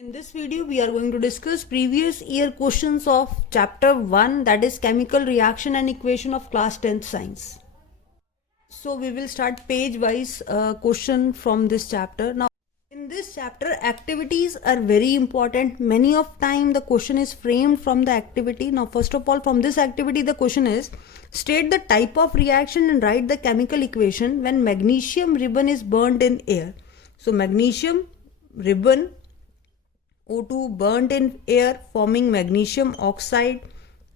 In this video, we are going to discuss previous year questions of chapter 1, that is chemical reaction and equation of class 10th science. So we will start page wise question from this chapter. Now in this chapter, activities are very important. Many of time the question is framed from the activity. Now first of all, from this activity the question is, state the type of reaction and write the chemical equation when magnesium ribbon is burnt in air. So magnesium ribbon, O2 burnt in air, forming magnesium oxide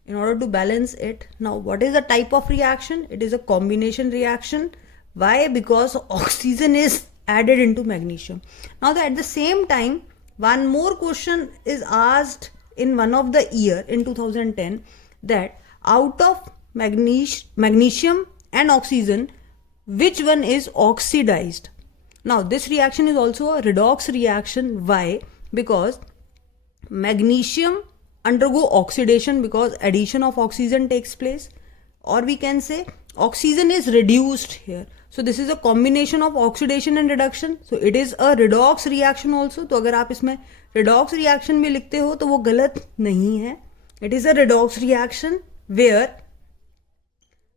in order to balance it. Now what is the type of reaction? It is a combination reaction. Why? Because oxygen is added into magnesium. Now at the same time, one more question is asked in one of the year in 2010, that out of magnesium and oxygen, which one is oxidized? Now this reaction is also a redox reaction. Why? Because magnesium undergo oxidation because addition of oxygen takes place, or we can say oxygen is reduced here. So this is a combination of oxidation and reduction. So it is a redox reaction also. तो अगर आप इसमें redox reaction भी लिखते हो तो वो गलत नहीं है. It is a redox reaction where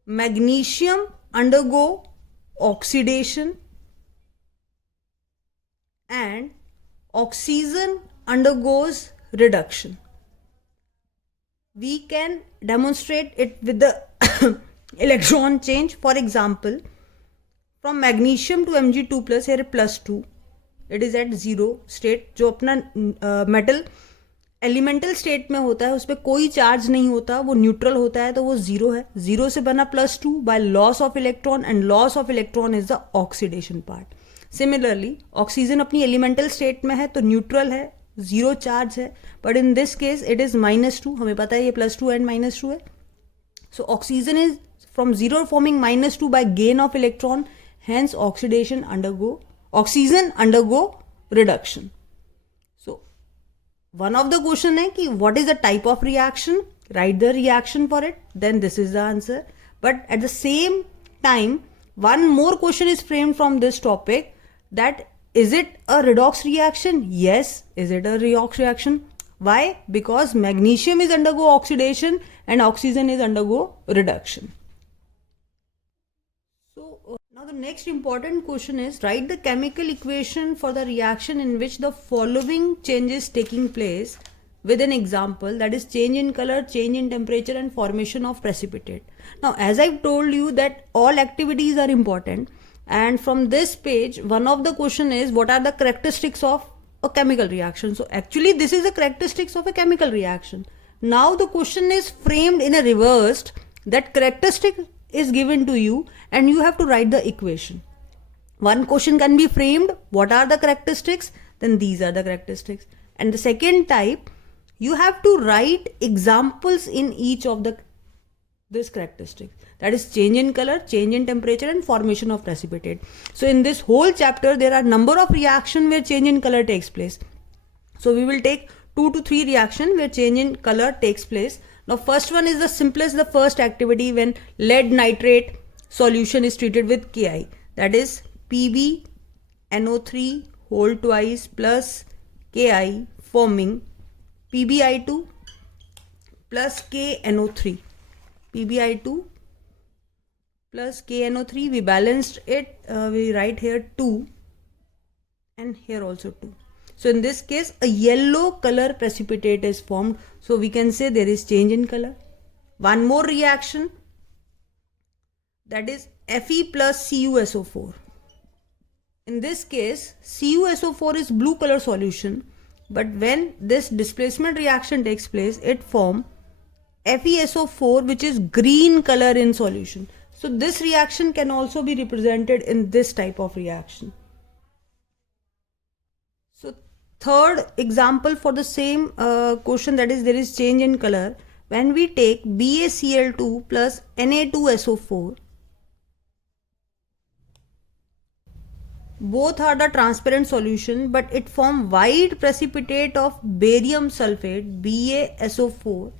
magnesium undergo oxidation and oxygen undergoes reduction. We can demonstrate it with the electron change. For example, from magnesium to Mg2 plus, here plus 2, it is at zero state. जो अपना metal elemental state में होता है उस पर कोई charge नहीं होता, वो न्यूट्रल होता है, तो वो जीरो है. जीरो से बना plus 2 by loss of electron, and loss of electron is the oxidation part. Similarly oxygen अपनी एलिमेंटल स्टेट में है तो न्यूट्रल है, जीरो चार्ज है, but in this case it is -2. हमें पता है ये +2 एंड -2 है. So oxygen is from zero forming -2 by gain of electron, hence oxidation oxygen undergo reduction. So one of the question है कि what is the type of reaction, write the reaction for it, then this is the answer. But at the same time, one more question is framed from this topic, that is it a redox reaction? Yes. Is it a redox reaction? Why? Because magnesium is undergo oxidation and oxygen is undergo reduction. Now the next important question is, write the chemical equation for the reaction in which the following changes taking place with an example, that is change in color, change in temperature and formation of precipitate. Now as I've told you that all activities are important, and from this page one of the question is, what are the characteristics of a chemical reaction? So actually this is the characteristics of a chemical reaction. Now the question is framed in a reversed, that characteristic is given to you and you have to write the equation. One question can be framed, what are the characteristics, then these are the characteristics. And the second type, you have to write examples in each of this characteristics, that is change in color, change in temperature and formation of precipitate. So in this whole chapter there are number of reaction where change in color takes place. So we will take 2 to 3 reaction where change in color takes place. Now first one is the simplest, the first activity, when lead nitrate solution is treated with Ki, that is PbNO3 whole twice plus Ki, forming PbI2 plus KNO3. PbI2 plus KNO3, we balanced it, we write here 2 and here also 2. So in this case a yellow color precipitate is formed. So we can say there is change in color. One more reaction, that is Fe plus CuSO4. In this case CuSO4 is blue color solution, but when this displacement reaction takes place it forms FeSO4 which is green color in solution. So this reaction can also be represented in this type of reaction. So third example for the same question, that is there is change in color, when we take BaCl2 plus Na2SO4, both are the transparent solution, but it form white precipitate of barium sulfate BaSO4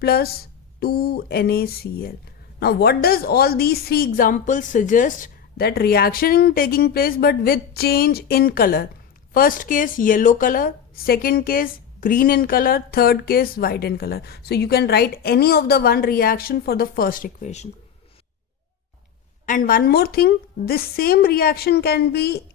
plus 2NaCl. Now what does all these three examples suggest? That reaction taking place but with change in color. First case yellow color, second case green in color, third case white in color. So you can write any of the one reaction for the first equation. And one more thing, this same reaction can be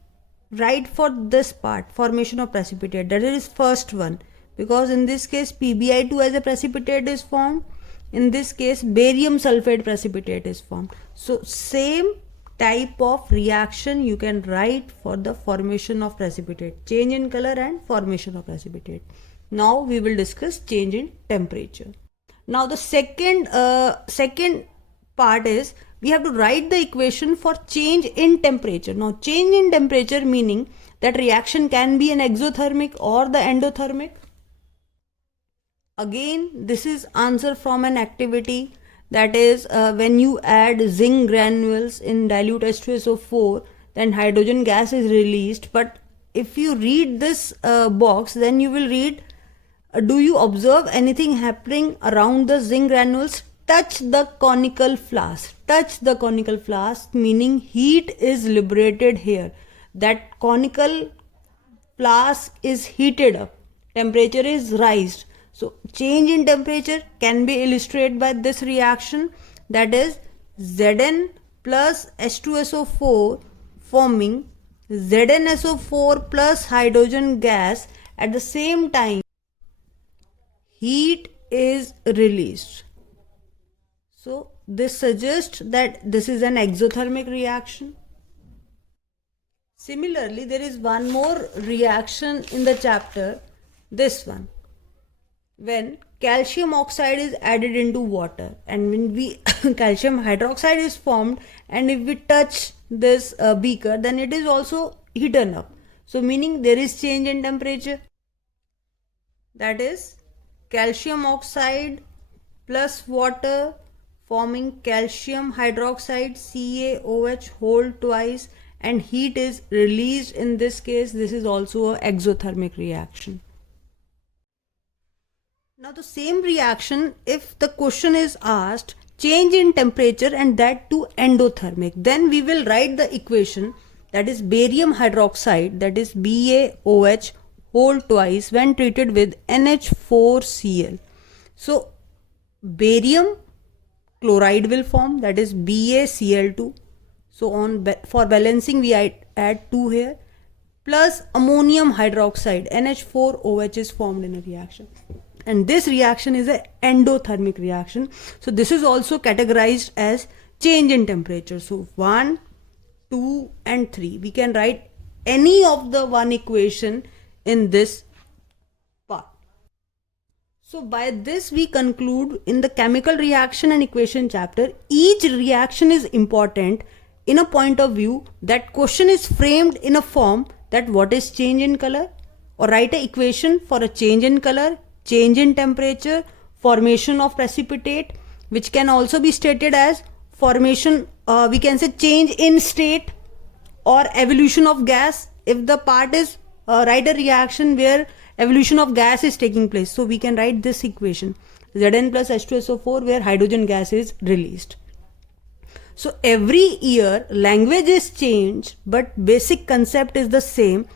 right for this part, formation of precipitate, that is first one, because in this case PbI2 as a precipitate is formed, in this case barium sulfate precipitate is formed. So same type of reaction you can write for the formation of precipitate, change in color and formation of precipitate. Now we will discuss change in temperature. Now the second part is we have to write the equation for change in temperature. Now change in temperature meaning that reaction can be an exothermic or the endothermic. Again, this is answer from an activity, that is when you add zinc granules in dilute H2SO4, then hydrogen gas is released. But if you read this box, then you will read, do you observe anything happening around the zinc granules? Touch the conical flask. Touch the conical flask meaning heat is liberated here. That conical flask is heated up. Temperature is raised. So change in temperature can be illustrated by this reaction, that is Zn plus H2SO4 forming ZnSO4 plus hydrogen gas. At the same time, heat is released. So this suggests that this is an exothermic reaction. Similarly, there is one more reaction in the chapter, this one, when calcium oxide is added into water, and when we calcium hydroxide is formed, and if we touch this beaker, then it is also heated up. So meaning there is change in temperature, that is calcium oxide plus water forming calcium hydroxide CaOH whole twice, and heat is released. In this case, this is also an exothermic reaction. Now the same reaction, if the question is asked change in temperature and that to endothermic, then we will write the equation, that is barium hydroxide, that is BaOH whole twice when treated with NH4Cl. So barium chloride will form, that is BaCl2. So for balancing we add 2 here, plus ammonium hydroxide NH4OH is formed in a reaction. And this reaction is an endothermic reaction. So this is also categorized as change in temperature. So 1, 2 and 3. We can write any of the one equation in this part. So by this we conclude in the chemical reaction and equation chapter, each reaction is important in a point of view that question is framed in a form that what is change in color, or write an equation for a change in color, change in temperature, formation of precipitate, which can also be stated as formation, we can say change in state or evolution of gas. If the part is write a reaction where evolution of gas is taking place, so we can write this equation Zn plus H2SO4 where hydrogen gas is released. So every year language is changed, but basic concept is the same.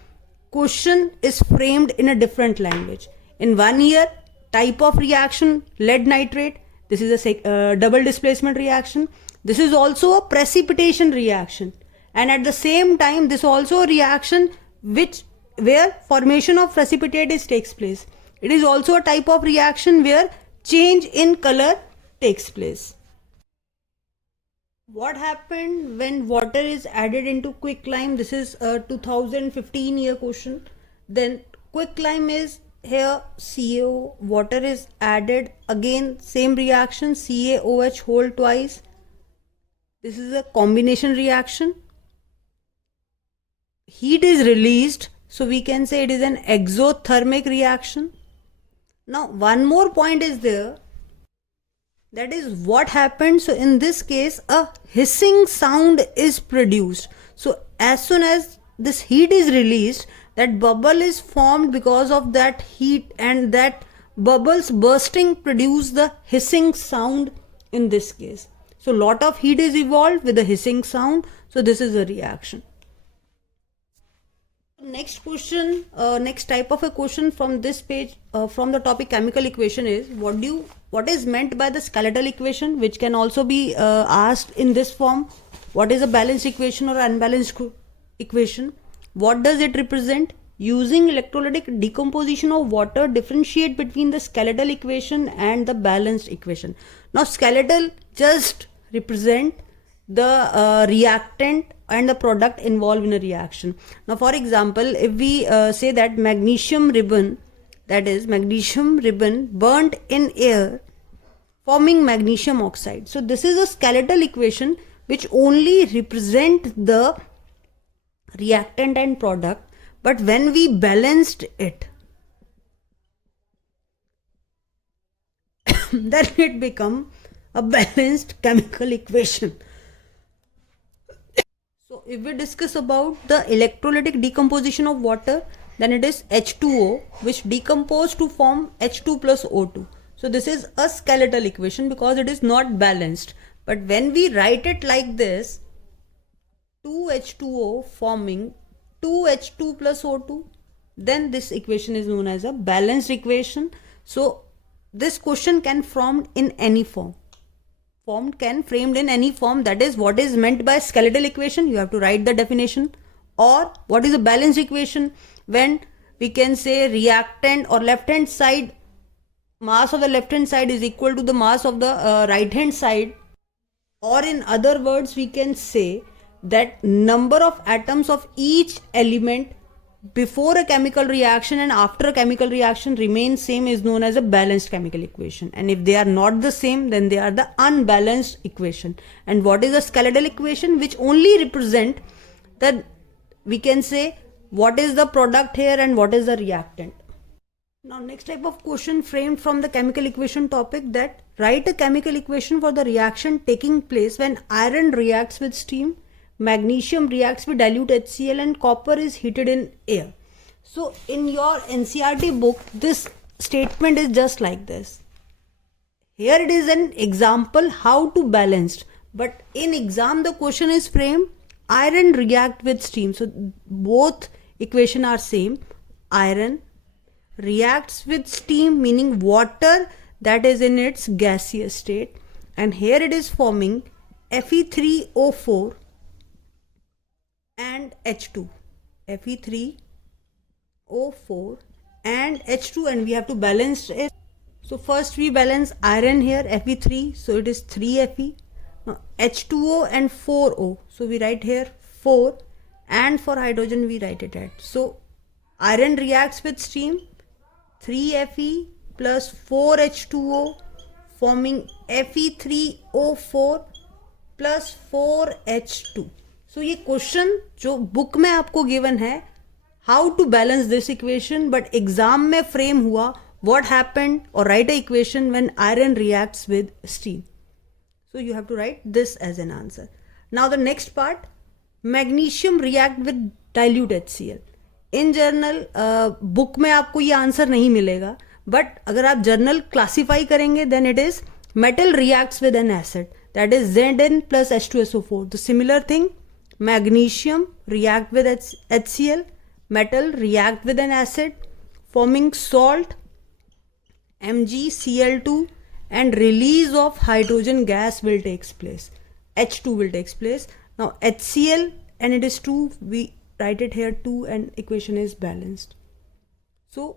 Question is framed in a different language. In 1 year, type of reaction lead nitrate, this is a double displacement reaction. This is also a precipitation reaction, and at the same time this also a reaction where formation of precipitate takes place. It is also a type of reaction where change in color takes place. What happened when water is added into quicklime? This is a 2015 year question. Then quicklime is here CaO, water is added, again same reaction CaOH whole twice. This is a combination reaction. Heat is released, so we can say it is an exothermic reaction. Now one more point is there, that is what happened. So in this case a hissing sound is produced. So as soon as this heat is released, that bubble is formed because of that heat, and that bubbles bursting produce the hissing sound in this case. So lot of heat is evolved with a hissing sound. So this is a reaction. Next question, next type of a question from this page, from the topic chemical equation is what is meant by the skeletal equation, which can also be asked in this form. What is a balanced equation or unbalanced equation? What does it represent? Using electrolytic decomposition of water, differentiate between the skeletal equation and the balanced equation. Now skeletal just represent the reactant and the product involved in a reaction. Now for example, if we say that magnesium ribbon, that is magnesium ribbon burnt in air forming magnesium oxide. So this is a skeletal equation which only represent the reactant and product, but when we balanced it then it become a balanced chemical equation. So if we discuss about the electrolytic decomposition of water, then it is H2O, which decompose to form H2 plus O2. So this is a skeletal equation because it is not balanced. But when we write it like this, 2H2O forming 2H2 plus O2, then this equation is known as a balanced equation. So this question can formed in any form. Framed in any form. That is, what is meant by skeletal equation, you have to write the definition. Or what is a balanced equation, when we can say reactant or left hand side, mass of the left hand side is equal to the mass of the right hand side. Or in other words, we can say that number of atoms of each element before a chemical reaction and after a chemical reaction remains same is known as a balanced chemical equation. And if they are not the same, then they are the unbalanced equation. And what is a skeletal equation, which only represent that we can say what is the product here and what is the reactant. Now next type of question framed from the chemical equation topic, that write a chemical equation for the reaction taking place when iron reacts with steam, magnesium reacts with dilute HCl, and copper is heated in air. So in your NCERT book, this statement is just like this. Here it is an example how to balance, but in exam the question is framed iron react with steam. So both equation are same. Iron reacts with steam, meaning water that is in its gaseous state, and here it is forming Fe3O4 and H2, Fe3O4 and H2, and we have to balance it. So first we balance iron here, Fe3, so it is 3Fe. Now H2O and 4O, so we write here 4, and for hydrogen we write it at. So iron reacts with steam, 3Fe plus 4H2O forming Fe3O4 plus 4H2. So ये question जो book में आपको given है, how to balance this equation, but exam में frame हुआ what happened or write a equation when iron reacts with steam. So you have to write this as an answer. Now the next part, magnesium react with dilute HCl. इन journal book में आपको ये answer नहीं मिलेगा, but अगर आप journal classify करेंगे then it is metal reacts with an acid, that is Zn plus H2SO4. The similar thing, magnesium react with HCl, metal react with an acid forming salt MgCl2, and release of hydrogen gas will takes place, H2 will takes place. Now HCl and it is 2, we write it here 2 and equation is balanced. So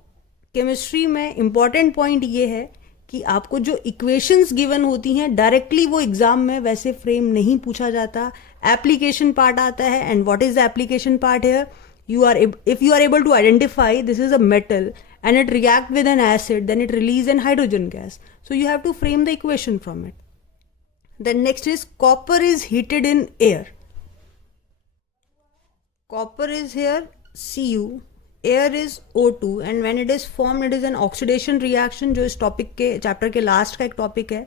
chemistry में important point ये है कि आपको जो equations given होती हैं directly वो exam में वैसे फ्रेम नहीं पूछा जाता, एप्लीकेशन पार्ट आता है. And what is the application part here, if you are able to identify this is a metal and it react with an acid, then it release an hydrogen gas, so you have to frame the equation from it. Then next is copper is heated in air. Copper is here Cu, air is O2, and when it is formed it is an oxidation reaction जो इस topic के chapter के last का एक topic है.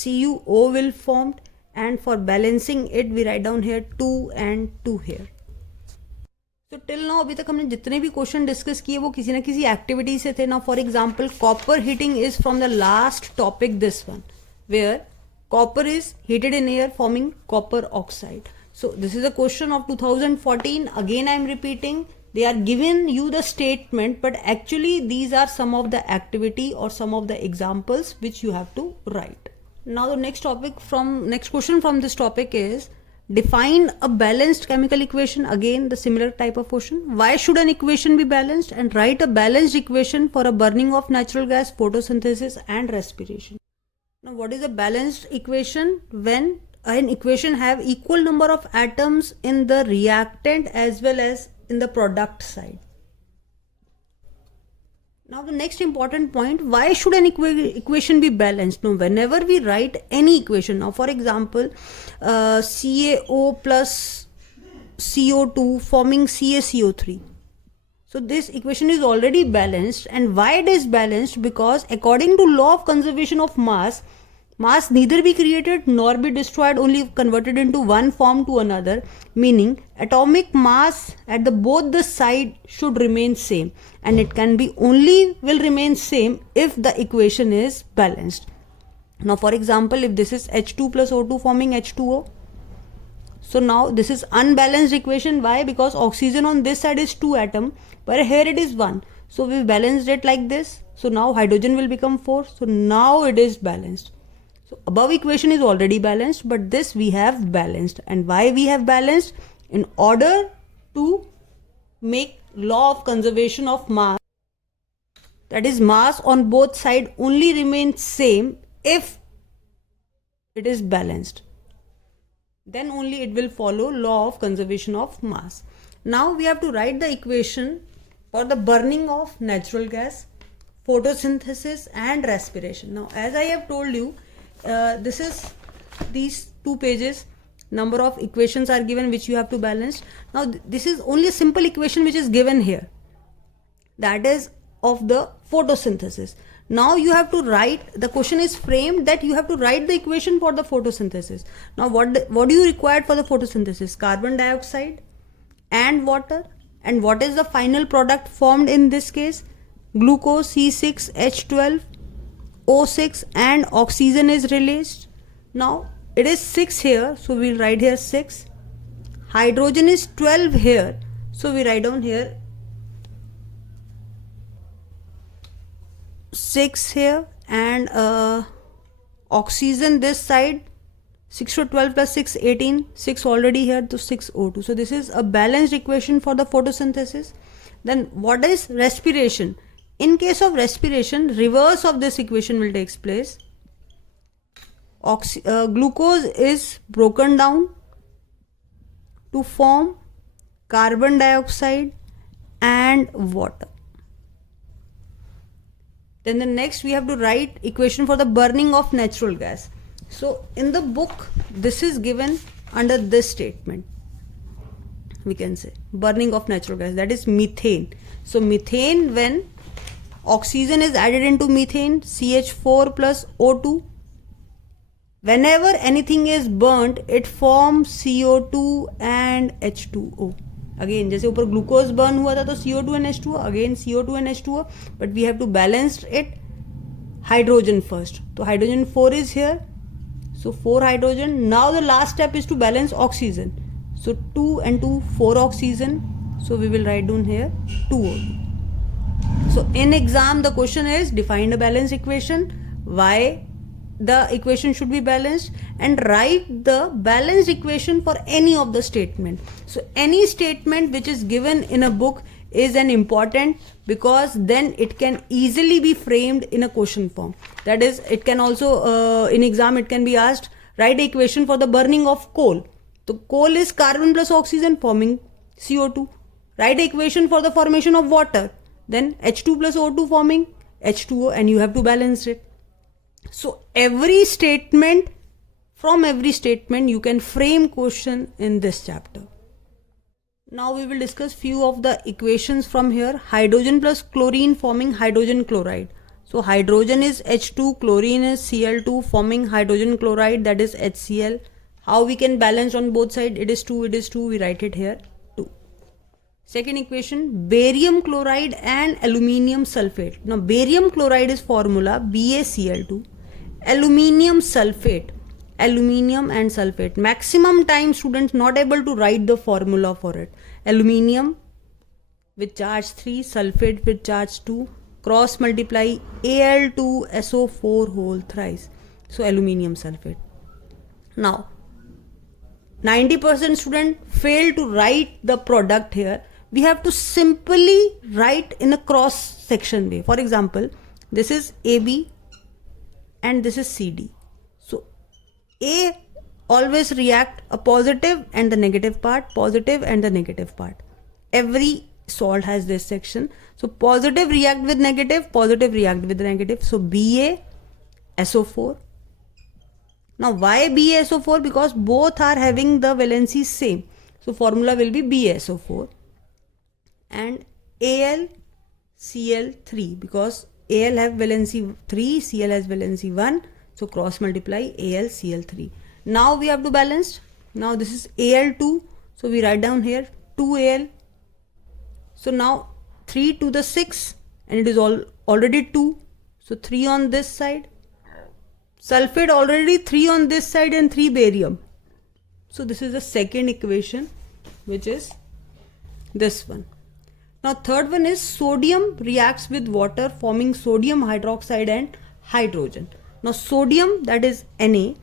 CuO will formed, and for balancing it we write down here 2 and 2 here. तो till now अभी तक हमने जितने भी क्वेश्चन डिस्कस किए वो किसी ना किसी एक्टिविटी से थे. Now for example copper heating is from the last topic this one, where copper is heated in air forming copper oxide. So this is a question of 2014. Again I am repeating, They are giving you the statement, but actually these are some of the activity or some of the examples which you have to write. Now the next question from this topic is, define a balanced chemical equation. Again, the similar type of question. Why should an equation be balanced? And write a balanced equation for a burning of natural gas, photosynthesis and respiration. Now what is a balanced equation? When an equation have equal number of atoms in the reactant as well as in the product side. Now the next important point, why should an equation be balanced? Now whenever we write any equation, now for example CaO plus CO2 forming CaCO3. So this equation is already balanced. And why it is balanced? Because according to law of conservation of mass neither be created nor be destroyed, only converted into one form to another, meaning atomic mass at both the side should remain same, and it can be only will remain same if the equation is balanced. Now for example, if this is H2 plus O2 forming H2O, so now this is unbalanced equation. Why? Because oxygen on this side is 2 atom, but here it is 1. So we balanced it like this. So now hydrogen will become 4. So now it is balanced. So above equation is already balanced, but this we have balanced. And why we have balanced? In order to make law of conservation of mass, that is mass on both sides only remains same if it is balanced. Then only it will follow law of conservation of mass. Now we have to write the equation for the burning of natural gas, photosynthesis and respiration. Now as I have told you, this is these 2 pages, number of equations are given which you have to balance. Now this is only a simple equation which is given here, that is of the photosynthesis. Now you have to write, the question is framed that you have to write the equation for the photosynthesis. Now what do you require for the photosynthesis? Carbon dioxide and water. And what is the final product formed in this case? Glucose, C6H12, O6 and oxygen is released. Now it is 6 here, so we'll write here 6. Hydrogen is 12 here, so we write down here 6 here, and oxygen this side 6 to 12 plus 6 18, 6 already here, to 6 O2. So this is a balanced equation for the photosynthesis. Then what is respiration? In case of respiration, reverse of this equation will take place. Glucose is broken down to form carbon dioxide and water. Then the next we have to write equation for the burning of natural gas. So in the book this is given under this statement, we can say burning of natural gas, that is methane. So methane, when oxygen is added into methane, CH4 plus O2, whenever anything is burnt it forms CO2 and H2O. Again जैसे ऊपर glucose burn हुआ था तो CO2 and H2O, again CO2 and H2O, but we have to balance it hydrogen first. So hydrogen 4 is here, so 4 hydrogen. Now the last step is to balance oxygen. So 2 and 2, 4 oxygen. So we will write down here 2O2. So in exam the question is, define a balanced equation, why the equation should be balanced, and write the balanced equation for any of the statement. So any statement which is given in a book is an important, because then it can easily be framed in a question form. That is, it can also in exam it can be asked, write the equation for the burning of coal. So coal is carbon plus oxygen forming CO2. Write the equation for the formation of water, then H2 plus O2 forming H2O, and you have to balance it. So every statement, from every statement you can frame question in this chapter. Now we will discuss few of the equations from here. Hydrogen plus chlorine forming hydrogen chloride. So hydrogen is H2, chlorine is Cl2 forming hydrogen chloride, that is HCl. How we can balance on both sides? It is 2, it is 2, we write it here 2. Second equation, barium chloride and aluminium sulfate. Now barium chloride is formula BaCl2. Aluminium sulfate, aluminium and sulfate. Maximum time students not able to write the formula for it. Aluminium with charge 3, sulfate with charge 2, cross multiply Al2SO4 whole thrice. So aluminium sulfate. Now 90% student fail to write the product here. We have to simply write in a cross section way. For example, this is AB and this is CD. So A always react a positive and the negative part, positive and the negative part. Every salt has this section. So positive react with negative, positive react with negative. So BaSO4. Now why BaSO4? Because both are having the valency same. So formula will be BaSO4 and AlCl3 because Al have valency 3, Cl has valency 1. So cross multiply AlCl3. Now we have to balance. Now this is Al2. So we write down here 2Al. So now 3 to the 6 and it is already 2. So 3 on this side. Sulfate already 3 on this side and 3 barium. So this is the second equation, which is this one. Now third one is sodium reacts with water forming sodium hydroxide and hydrogen. Now sodium, that is Na,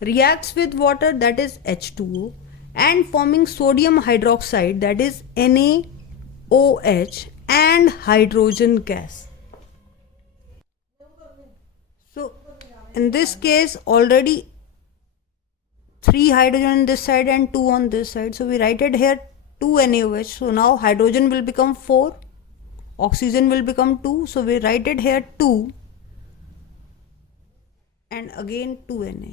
reacts with water, that is H2O, and forming sodium hydroxide, that is NaOH, and hydrogen gas. So in this case already 3 hydrogen on this side and 2 on this side. So we write it here 2 NaOH. So now hydrogen will become 4, oxygen will become 2. So we write it here 2 and again 2 Na.